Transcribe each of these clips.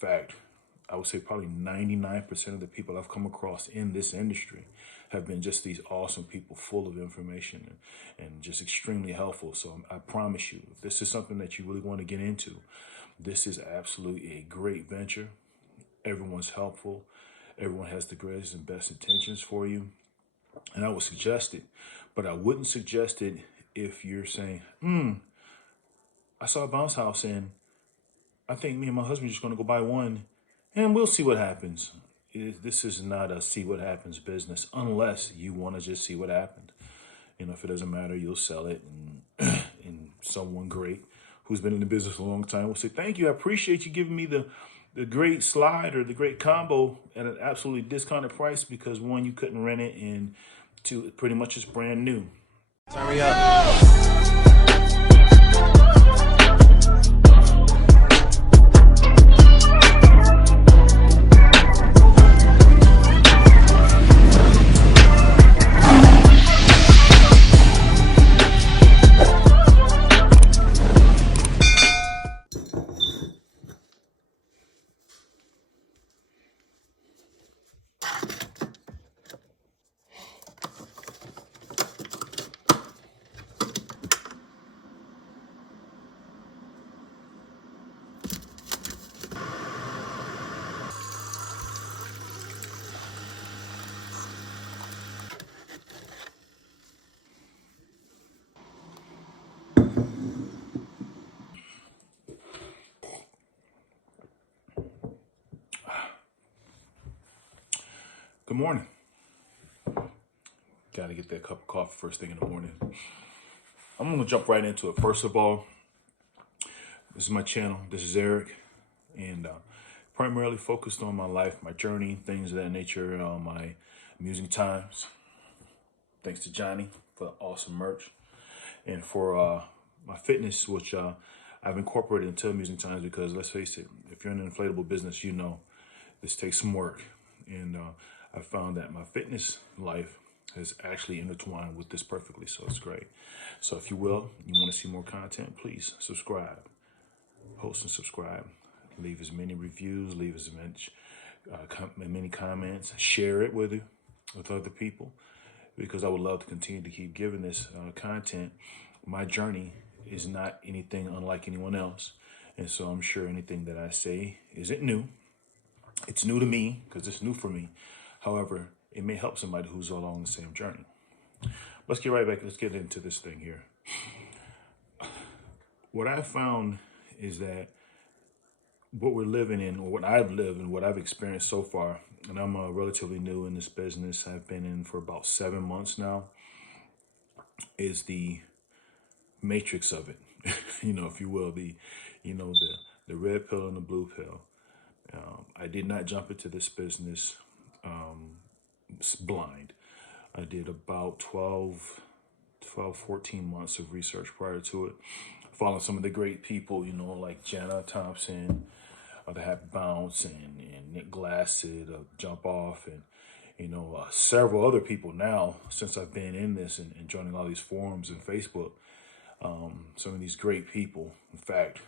fact, I would say probably 99% of the people I've come across in this industry have been just these awesome people full of information and just extremely helpful. So I promise you, if this is something that you really want to get into, this is absolutely a great venture. Everyone's helpful. Everyone has the greatest and best intentions for you. And I would suggest it, but I wouldn't suggest it if you're saying, I saw a bounce house and I think me and my husband are just going to go buy one and we'll see what happens. This is not a see what happens business unless you want to just see what happens. If it doesn't matter, you'll sell it and someone great who's been in the business a long time will say, thank you. I appreciate you giving me the great slide or the great combo at an absolutely discounted price because one, you couldn't rent it, and two, pretty much it's brand new. Hurry up. Good morning. Got to get that cup of coffee first thing in the morning. I'm going to jump right into it. First of all, this is my channel. This is Eric, and primarily focused on my life, my journey, things of that nature, my amusing times. Thanks to Johnny for the awesome merch, and for my fitness, which I've incorporated into amusing times because, let's face it, if you're in an inflatable business, you know this takes some work. And I found that my fitness life has actually intertwined with this perfectly, so it's great. So if you will, you want to see more content, please subscribe, post and subscribe, leave as many reviews, leave as many comments, share it with other people, because I would love to continue to keep giving this content. My journey is not anything unlike anyone else, and so I'm sure anything that I say isn't new. It's new to me because it's new for me. However, it may help somebody who's along the same journey. Let's get right back. Let's get into this thing here. What I found is that what we're living in, or what I've lived and what I've experienced so far, and I'm relatively new in this business, I've been in for about 7 months now, is the matrix of it. If you will, the red pill and the blue pill. I did not jump into this business blind. I did about 12, 14 months of research prior to it. Following some of the great people, like Jenna Thompson, the Happy Bounce, and Nick Glassett of Jump Off, and several other people now since I've been in this and joining all these forums and Facebook. Some of these great people. In fact,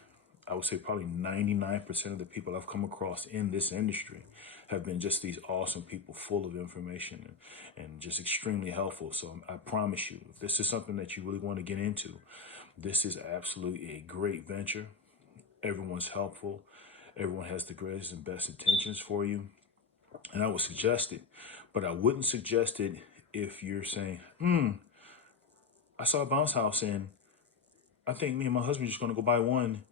I would say probably 99% of the people I've come across in this industry have been just these awesome people full of information and just extremely helpful. So I promise you, if this is something that you really want to get into, this is absolutely a great venture. Everyone's helpful. Everyone has the greatest and best intentions for you. And I would suggest it, but I wouldn't suggest it if you're saying, I saw a bounce house and I think me and my husband are just going to go buy one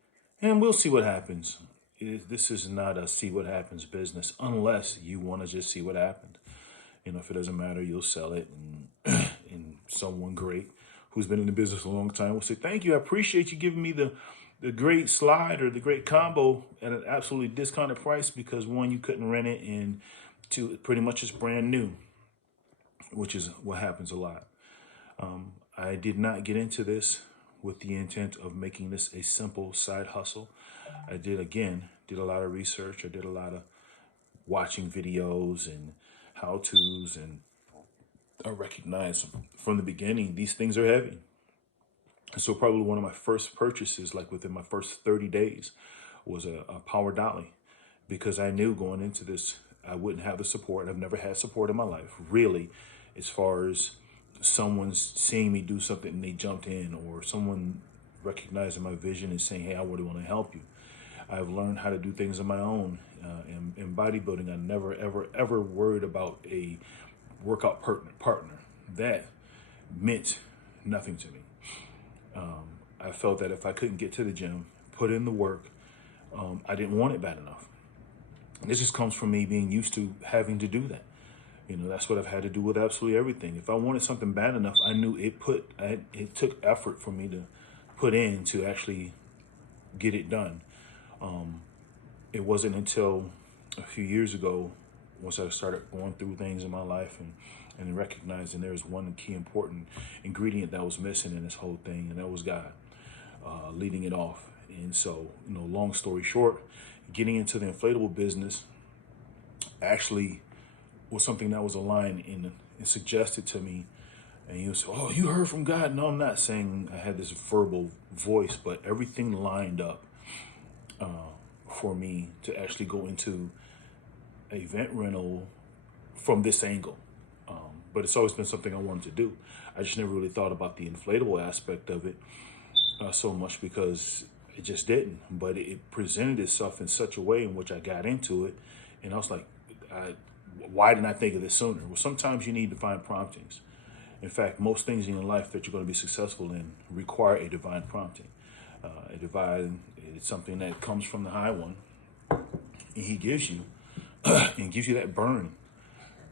and we'll see what happens. This is not a see what happens business unless you want to just see what happens. If it doesn't matter, you'll sell it, and someone great who's been in the business a long time will say, thank you. I appreciate you giving me the great slide or the great combo at an absolutely discounted price because one, you couldn't rent it, and two, pretty much it's brand new, which is what happens a lot. I did not get into this with the intent of making this a simple side hustle. I did a lot of research. I did a lot of watching videos and how-tos, and I recognized from the beginning, these things are heavy. And so probably one of my first purchases, like within my first 30 days, was a power dolly. because I knew going into this, I wouldn't have the support. I've never had support in my life, really, as far as someone's seeing me do something and they jumped in, or someone recognizing my vision and saying, hey, I really want to help you. I've learned how to do things on my own. In bodybuilding, I never, ever, ever worried about a workout partner. That meant nothing to me. I felt that if I couldn't get to the gym, put in the work, I didn't want it bad enough. And this just comes from me being used to having to do that. That's what I've had to do with absolutely everything. If I wanted something bad enough, I knew it took effort for me to put in to actually get it done. It wasn't until a few years ago, once I started going through things in my life and recognizing there was one key important ingredient that was missing in this whole thing, and that was God leading it off. And so, long story short, getting into the inflatable business actually was something that was aligned and suggested to me. And you say, oh, you heard from God. No, I'm not saying I had this verbal voice, but everything lined up for me to actually go into event rental from this angle. But it's always been something I wanted to do. I just never really thought about the inflatable aspect of it so much because it just didn't. But it presented itself in such a way in which I got into it. And I was like, why didn't I think of this sooner? Well, sometimes you need divine promptings. In fact, most things in your life that you're going to be successful in require a divine prompting. It's something that comes from the high one, and he gives you that burn,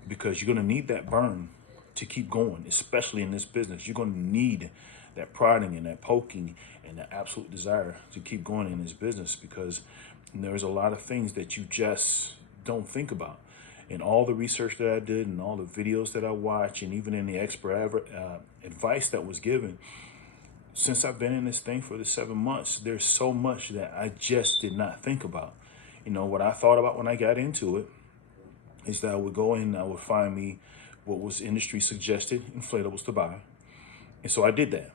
because you're going to need that burn to keep going, especially in this business. You're going to need that prodding and that poking and that absolute desire to keep going in this business, because there's a lot of things that you just don't think about. In all the research that I did and all the videos that I watch, and even in the expert advice that was given, since I've been in this thing for the 7 months, there's so much that I just did not think about. What I thought about when I got into it is that I would go in and I would find me what was industry suggested inflatables to buy. And so I did that.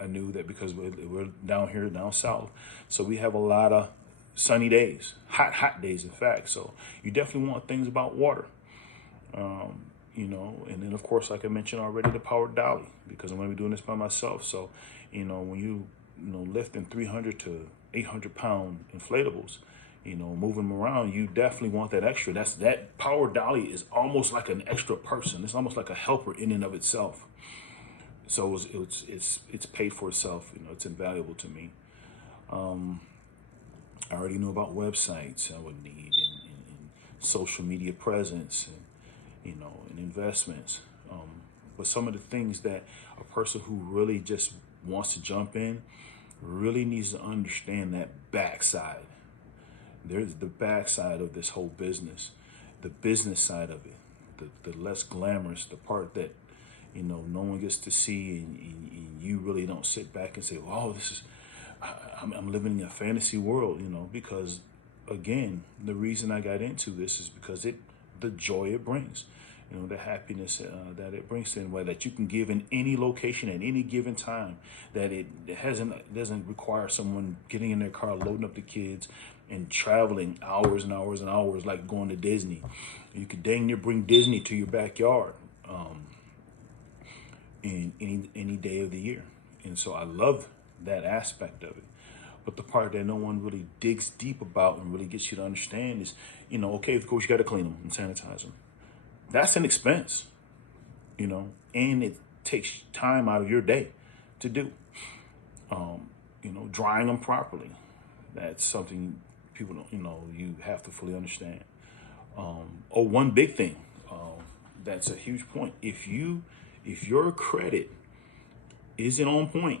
I knew that because we're down south. So we have a lot of sunny days, hot days, in fact. So you definitely want things about water. And then, of course, like I mentioned already, the powered dolly, because I'm going to be doing this by myself. So, when you lifting 300 to 800 pound inflatables, moving them around, you definitely want that extra. That powered dolly is almost like an extra person. It's almost like a helper in and of itself. So it's paid for itself. It's invaluable to me. I already knew about websites I would need and social media presence and investments. But some of the things that a person who really just wants to jump in really needs to understand, that backside. There's the backside of this whole business, the business side of it, the less glamorous, the part that no one gets to see, and you really don't sit back and say, "Oh, I'm living in a fantasy world," because again, the reason I got into this is because the joy it brings, the happiness that it brings to anybody, that you can give in any location at any given time, that it doesn't require someone getting in their car, loading up the kids, and traveling hours and hours and hours like going to Disney. You could dang near bring Disney to your backyard in any day of the year. And so I love that aspect of it. But the part that no one really digs deep about and really gets you to understand is, okay, of course you got to clean them and sanitize them. That's an expense, and it takes time out of your day to do. Drying them properly. That's something people don't, you have to fully understand. One big thing, that's a huge point. If your credit isn't on point,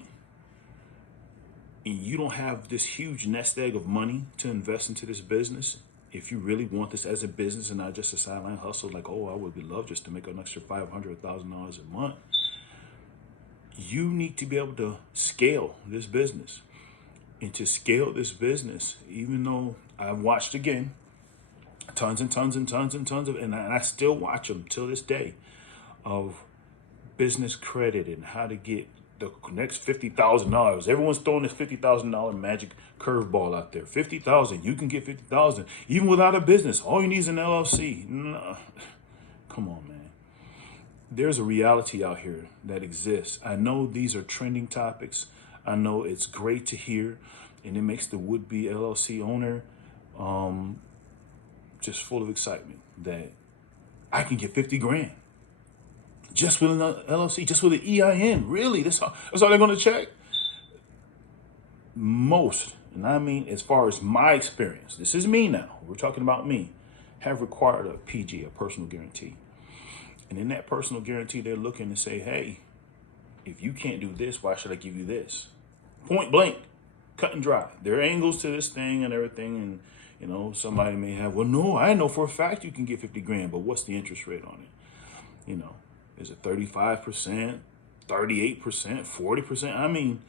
and you don't have this huge nest egg of money to invest into this business, if you really want this as a business and not just a sideline hustle, like, oh, I would love just to make an extra $500, $1,000 a month, you need to be able to scale this business. And to scale this business, even though I watched, again, tons and tons and tons and tons of, and I still watch them till this day, of business credit and how to get the next $50,000. Everyone's throwing this $50,000 magic curveball out there. 50,000, you can get 50,000 even without a business. All you need is an LLC. No. Come on, man. There's a reality out here that exists. I know these are trending topics. I know it's great to hear, and it makes the would-be LLC owner just full of excitement that I can get 50 grand just with an LLC, just with an EIN. Really, that's all they're going to check. Most, and I mean, as far as my experience, this is me now, we're talking about me, have required a PG, a personal guarantee. And in that personal guarantee, they're looking to say, hey, if you can't do this, why should I give you this? Point blank, cut and dry. There are angles to this thing and everything. And, you know, somebody may have, well, no, I know for a fact you can get 50 grand, but what's the interest rate on it? You know, is it 35%, 38%, 40%? I mean,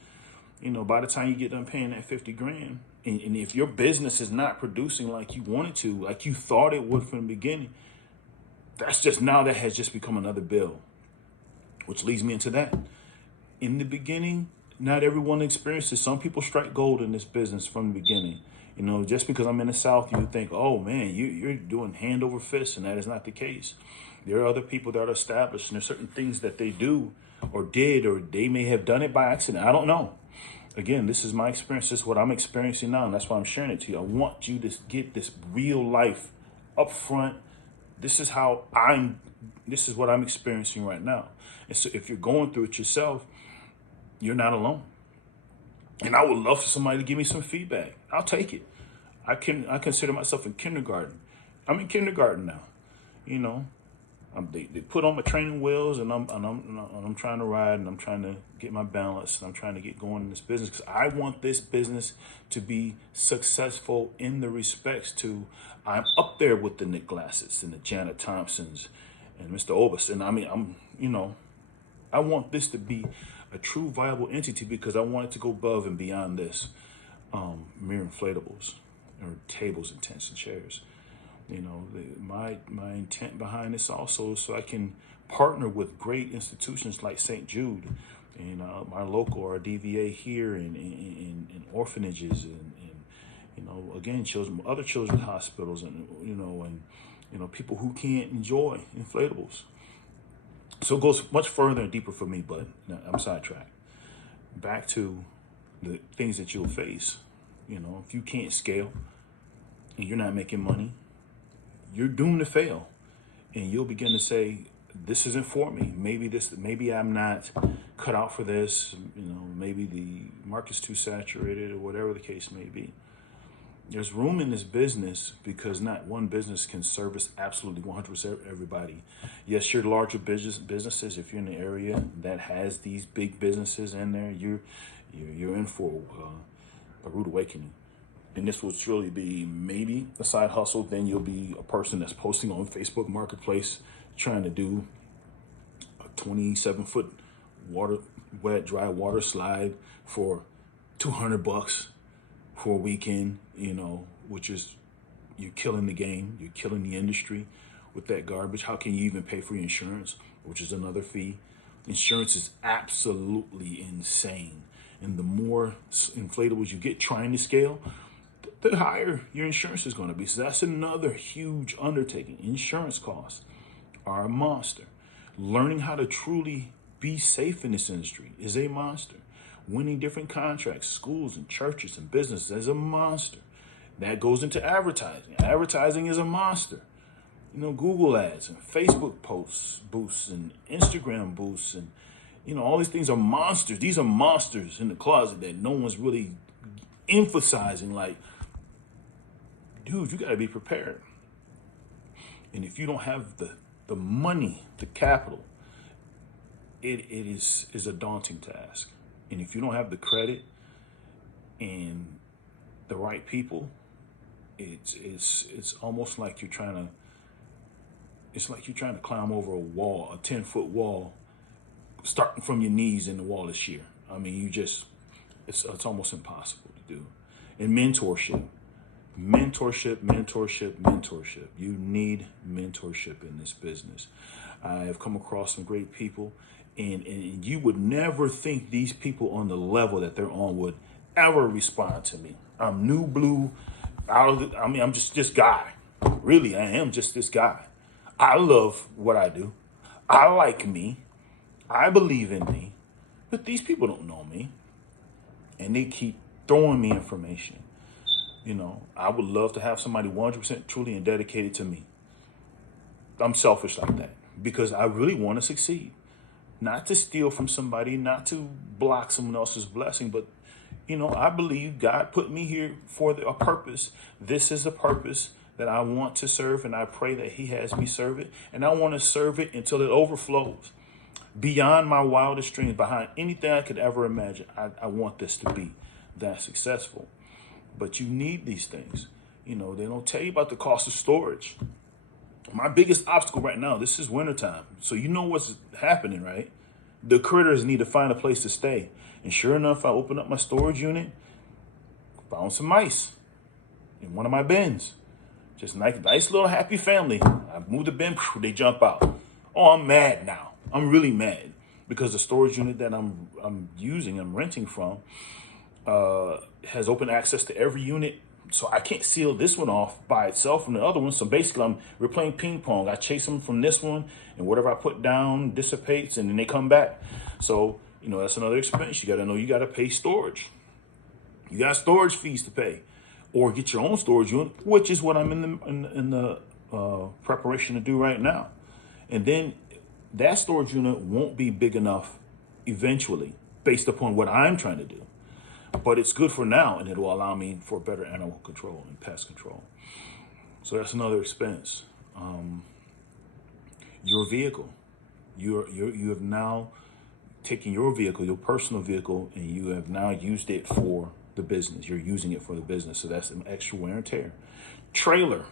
you know, by the time you get done paying that 50 grand, and if your business is not producing like you wanted to, like you thought it would from the beginning, that's just now that has just become another bill, which leads me into that. In the beginning, not everyone experiences. Some people strike gold in this business from the beginning. You know, just because I'm in the South, you think, oh man, you're doing hand over fist, and that is not the case. There are other people that are established, and there's certain things that they do or did, or they may have done it by accident. I don't know. Again, this is my experience. This is what I'm experiencing now, and that's why I'm sharing it to you. I want you to get this real life up front. This is what I'm experiencing right now. And so if you're going through it yourself, you're not alone. And I would love for somebody to give me some feedback. I'll take it. I consider myself in kindergarten. I'm in kindergarten now. You know, they put on my training wheels, and I'm trying to ride, and I'm trying to get my balance, and I'm trying to get going in this business, because I want this business to be successful in the respects to, I'm up there with the Nick Glasses and the Janet Thompsons and Mr. Obus. And I mean, I want this to be a true viable entity, because I want it to go above and beyond this mere inflatables or tables and tents and chairs. You know, my intent behind this also is so I can partner with great institutions like St. Jude and my local, our DVA here, and orphanages, and you know, again, other children's hospitals, and people who can't enjoy inflatables. So it goes much further and deeper for me, but I'm sidetracked. Back to the things that you'll face. You know, if you can't scale and you're not making money, you're doomed to fail. And you'll begin to say, this isn't for me. Maybe I'm not cut out for this. You know, maybe the market's too saturated, or whatever the case may be. There's room in this business, because not one business can service absolutely 100% everybody. Yes, your larger businesses, if you're in the area that has these big businesses in there, you're in for a rude awakening. And this will surely be maybe a side hustle. Then you'll be a person that's posting on Facebook Marketplace, trying to do a 27-foot dry water slide for $200 for a weekend, you know, which is, you're killing the game, you're killing the industry with that garbage. How can you even pay for your insurance, which is another fee? Insurance is absolutely insane. And the more inflatables you get trying to scale, the higher your insurance is going to be. So that's another huge undertaking. Insurance costs are a monster. Learning how to truly be safe in this industry is a monster. Winning different contracts, schools and churches and businesses, is a monster. That goes into advertising. Advertising is a monster. You know, Google ads and Facebook posts, boosts, and Instagram boosts, and, you know, all these things are monsters. These are monsters in the closet that no one's really emphasizing. Like, dude, you got to be prepared. And if you don't have the money, the capital, it is a daunting task. And if you don't have the credit and the right people, it's almost like you're trying to climb over a wall, a 10-foot wall, starting from your knees, and the wall is sheer. I mean, it's almost impossible to do. And mentorship. You need mentorship in this business. I have come across some great people And you would never think these people on the level that they're on would ever respond to me. I'm new blue I'm just this guy. Really, I am just this guy. I love what I do. I like me. I believe in me. But these people don't know me. And they keep throwing me information. I would love to have somebody 100% truly and dedicated to me. I'm selfish like that because I really want to succeed. Not to steal from somebody, not to block someone else's blessing, but I believe God put me here for a purpose. This is a purpose that I want to serve, and I pray that He has me serve it. And I want to serve it until it overflows beyond my wildest dreams, behind anything I could ever imagine. I want this to be that successful. But you need these things. They don't tell you about the cost of storage. My biggest obstacle right now, this is wintertime. So you know what's happening, right? The critters need to find a place to stay. And sure enough, I open up my storage unit, found some mice in one of my bins. Just nice little happy family. I move the bin, they jump out. Oh, I'm mad now. I'm really mad because the storage unit that I'm renting from, has open access to every unit. So I can't seal this one off by itself from the other one. So basically, we're playing ping pong. I chase them from this one, and whatever I put down dissipates, and then they come back. So, that's another expense. You got to know you got to pay storage. You got storage fees to pay, or get your own storage unit, which is what I'm in the preparation to do right now. And then that storage unit won't be big enough eventually, based upon what I'm trying to do. But it's good for now, and it will allow me for better animal control and pest control. So that's another expense. Your vehicle. You have now taken your vehicle, your personal vehicle, and you have now used it for the business. You're using it for the business. So that's an extra wear and tear. Trailer,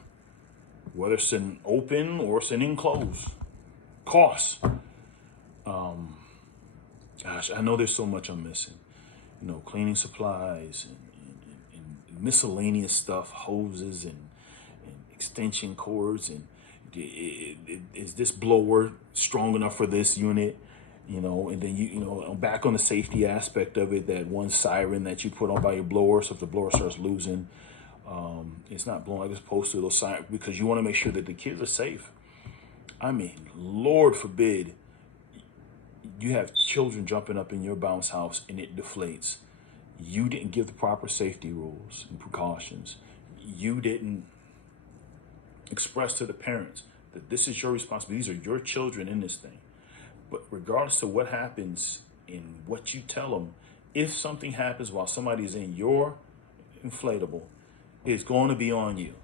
whether it's an open or it's an enclosed. Costs. I know there's so much I'm missing. Cleaning supplies and miscellaneous stuff, hoses and extension cords. And is this blower strong enough for this unit? And then back on the safety aspect of it, that one siren that you put on by your blower, so if the blower starts losing, it's not blowing like it's supposed to, those sirens, because you want to make sure that the kids are safe. I mean, Lord forbid you have children jumping up in your bounce house and it deflates. You didn't give the proper safety rules and precautions. You didn't express to the parents that this is your responsibility. These are your children in this thing. But regardless of what happens and what you tell them, if something happens while somebody's in your inflatable, it's going to be on you.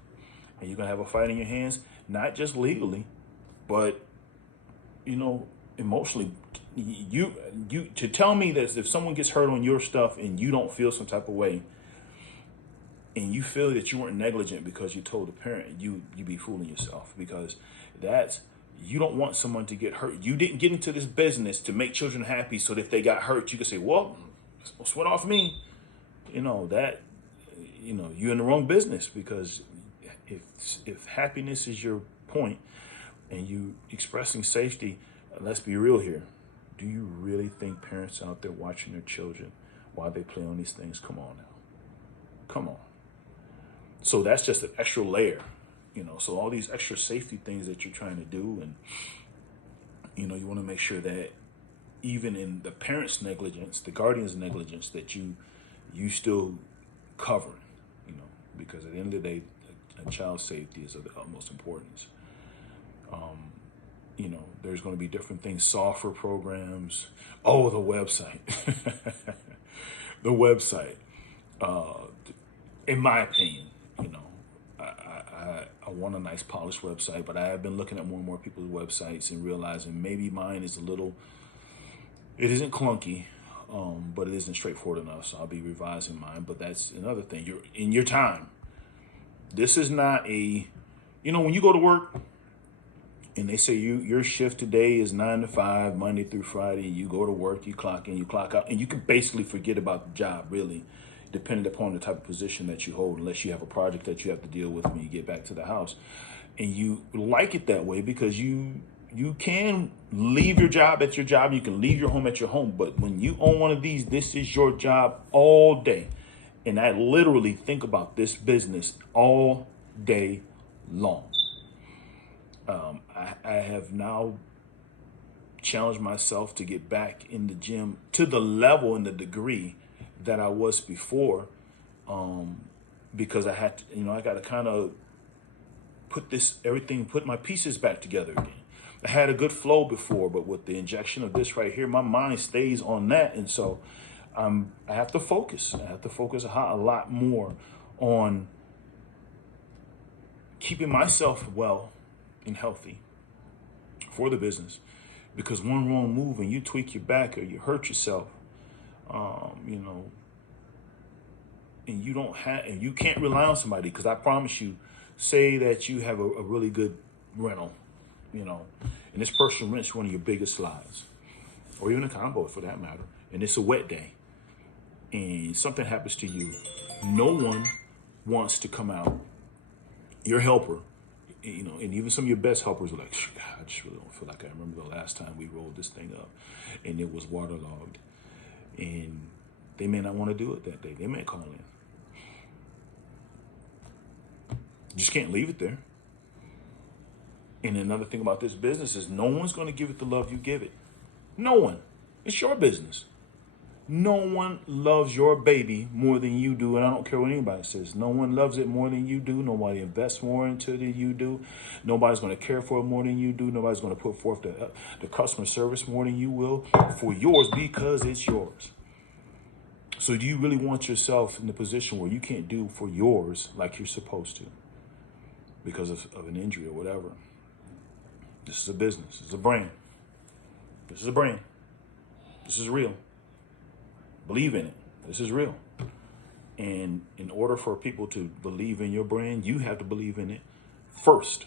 And you're going to have a fight in your hands, not just legally, but, emotionally. You to tell me that if someone gets hurt on your stuff and you don't feel some type of way, and you feel that you weren't negligent because you told the parent, you be fooling yourself, because you don't want someone to get hurt. You didn't get into this business to make children happy so that if they got hurt, you could say, well, sweat off me. You're in the wrong business, because if happiness is your point and you expressing safety, let's be real here. Do you really think parents out there watching their children while they play on these things? Come on now. Come on. So that's just an extra layer, so all these extra safety things that you're trying to do. And, you want to make sure that even in the parents' negligence, the guardian's negligence, that you still cover, because at the end of the day, a child's safety is of the utmost importance. There's going to be different things, software programs. Oh, the website. The website. In my opinion, I want a nice polished website, but I have been looking at more and more people's websites and realizing maybe mine is it isn't clunky, but it isn't straightforward enough. So I'll be revising mine. But that's another thing. You're in your time. This is not when you go to work, and they say your shift today is 9 to 5, Monday through Friday. You go to work, you clock in, you clock out, and you can basically forget about the job, really, depending upon the type of position that you hold, unless you have a project that you have to deal with when you get back to the house. And you like it that way because you You can leave your job at your job. You can leave your home at your home. But when you own one of these, this is your job all day. And I literally think about this business all day long. I have now challenged myself to get back in the gym to the level and the degree that I was before, because I had to, I got to kind of put my pieces back together again. I had a good flow before, but with the injection of this right here, my mind stays on that. And so I have to focus. I have to focus a lot more on keeping myself well and healthy for the business. Because one wrong move and you tweak your back or you hurt yourself, and you can't rely on somebody. Because I promise you, say that you have a really good rental, and this person rents one of your biggest slides, or even a combo for that matter, and it's a wet day, and something happens to you. No one wants to come out. Your helper, and even some of your best helpers are like, God, I just really don't feel like I remember the last time we rolled this thing up and it was waterlogged. And they may not want to do it that day. They may call in. You just can't leave it there. And another thing about this business is no one's going to give it the love you give it. No one. It's your business. No one loves your baby more than you do, and I don't care what anybody says. No one loves it more than you do. Nobody invests more into it than you do. Nobody's going to care for it more than you do. Nobody's going to put forth the customer service more than you will for yours, because it's yours. So do you really want yourself in the position where you can't do for yours like you're supposed to because of an injury or whatever? This is a business. It's a brand. This is a brand. This is real. Believe in it. This is real. And in order for people to believe in your brand, you have to believe in it first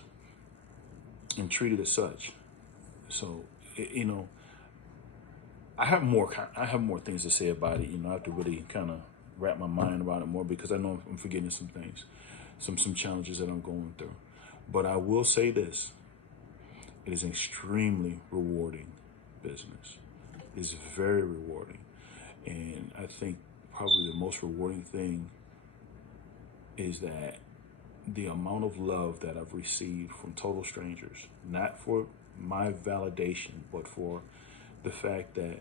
and treat it as such. So, I have more things to say about it. I have to really kind of wrap my mind about it more, because I know I'm forgetting some things, some challenges that I'm going through. But I will say this. It is an extremely rewarding business. It is very rewarding. And I think probably the most rewarding thing is that the amount of love that I've received from total strangers, not for my validation, but for the fact that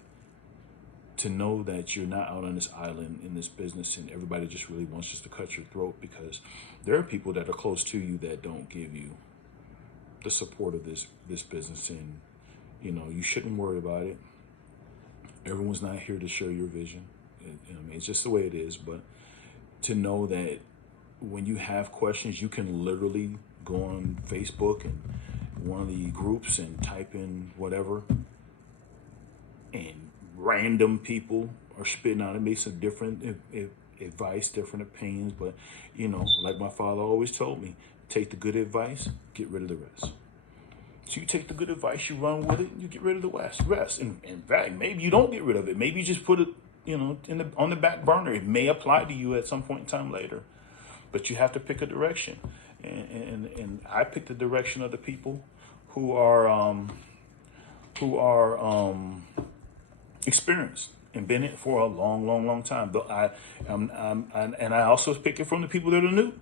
to know that you're not out on this island in this business and everybody just really wants just to cut your throat, because there are people that are close to you that don't give you the support of this business. And, you shouldn't worry about it. Everyone's not here to share your vision. It's just the way it is. But to know that when you have questions, you can literally go on Facebook and one of the groups and type in whatever, and random people are spitting out. It makes some different advice, different opinions. But, like my father always told me, take the good advice, get rid of the rest. So you take the good advice, you run with it, you get rid of the rest. And in fact, maybe you don't get rid of it. Maybe you just put it, on the back burner. It may apply to you at some point in time later, but you have to pick a direction. And I picked the direction of the people who are experienced and been in it for a long, long, long time. But I also pick it from the people that are new,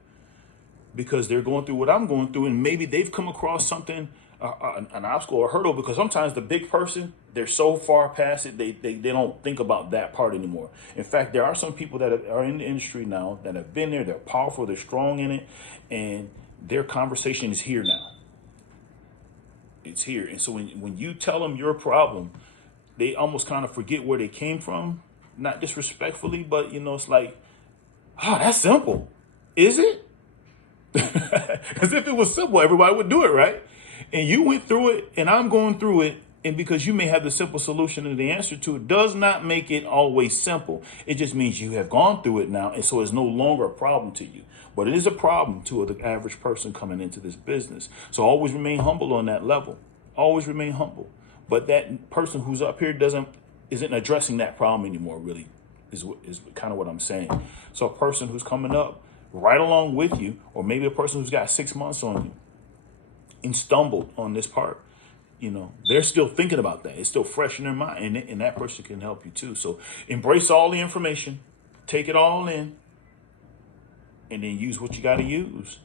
because they're going through what I'm going through, and maybe they've come across something, an obstacle or hurdle, because sometimes the big person, they're so far past it, they don't think about that part anymore. In fact, there are some people that are in the industry now that have been there, they're powerful, they're strong in it, and their conversation is here now. It's here. And so when you tell them your problem, they almost kind of forget where they came from, not disrespectfully, but, it's like, that's simple. Is it? As if it was simple, everybody would do it, right? And you went through it, and I'm going through it, and because you may have the simple solution and the answer to it, does not make it always simple. It just means you have gone through it now, and so it's no longer a problem to you. But it is a problem to the average person coming into this business. So always remain humble on that level. Always remain humble. But that person who's up here isn't addressing that problem anymore, really, is kind of what I'm saying. So a person who's coming up right along with you, or maybe a person who's got 6 months on you and stumbled on this part, you know, they're still thinking about that. It's still fresh in their mind, and that person can help you too. So embrace all the information, take it all in, and then use what you got to use,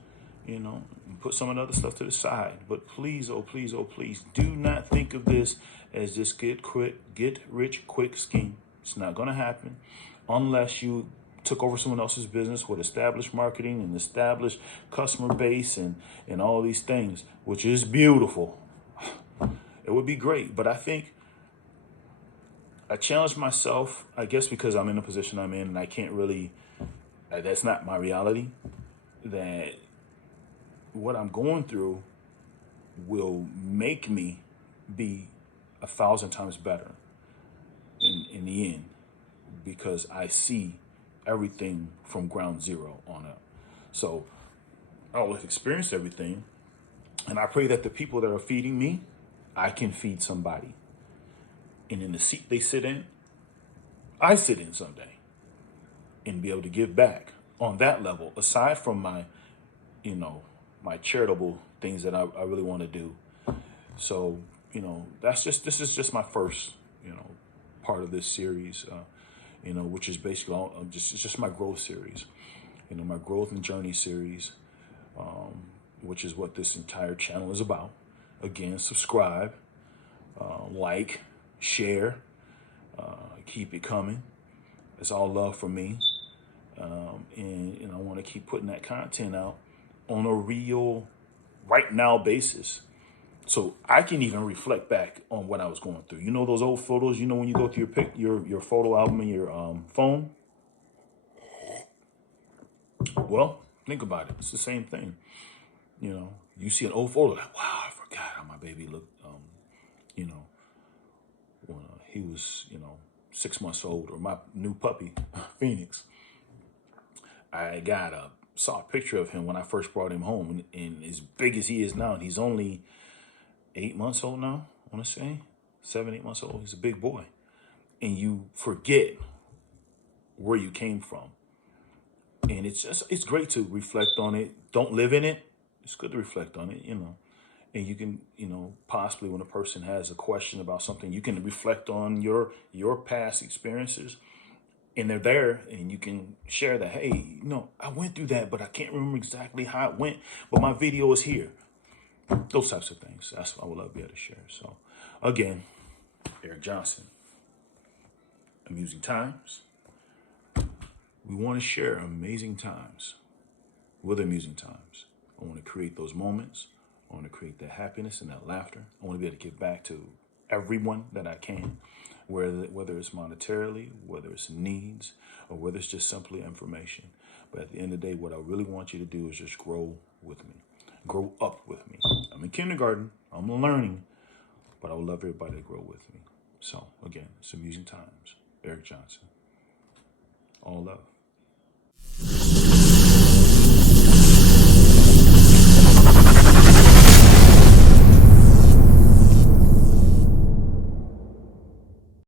you know, and put some of the other stuff to the side. But please, oh please, oh please, do not think of this as this get rich quick scheme. It's not going to happen unless you took over someone else's business with established marketing and established customer base and all these things, which is beautiful. It would be great. But I think I challenged myself, I guess because I'm in the position I'm in and I can't really, that's not my reality, that what I'm going through will make me be 1,000 times better in the end, because I see everything from ground zero on up. So I'll have experienced everything, and I pray that the people that are feeding me, I can feed somebody. And in the seat they sit in, I sit in someday, and be able to give back on that level, aside from my, you know, my charitable things that I really want to do. So, you know, this is just my first, you know, part of this series, you know, which is basically it's just my growth series, you know, my growth and journey series, which is what this entire channel is about. Again, subscribe, like, share, keep it coming. It's all love for me. And I want to keep putting that content out on a real right now basis. So I can even reflect back on what I was going through. You know those old photos, you know, when you go through your photo album in your phone? Well, think about it. It's the same thing. You know, you see an old photo, like, wow, I forgot how my baby looked, you know, when he was, you know, 6 months old, or my new puppy, Phoenix. I saw a picture of him when I first brought him home, and as big as he is now, and he's only 8 months old now, I want to say 7, 8 months old. He's a big boy, and you forget where you came from. And it's great to reflect on it. Don't live in it. It's good to reflect on it, you know. And you can, you know, possibly when a person has a question about something, you can reflect on your past experiences, and they're there, and you can share that, hey, you know, I went through that, but I can't remember exactly how it went, but my video is here. Those types of things. That's what I would love to be able to share. So, again, Eric Johnson, Amusing Times. We want to share amazing times with amusing times. I want to create those moments. I want to create that happiness and that laughter. I want to be able to give back to everyone that I can, whether it's monetarily, whether it's needs, or whether it's just simply information. But at the end of the day, what I really want you to do is just grow with me. Grow up with me. I'm in kindergarten. I'm learning. But I would love everybody to grow with me. So, again, it's Amusing Times. Eric Johnson. All love.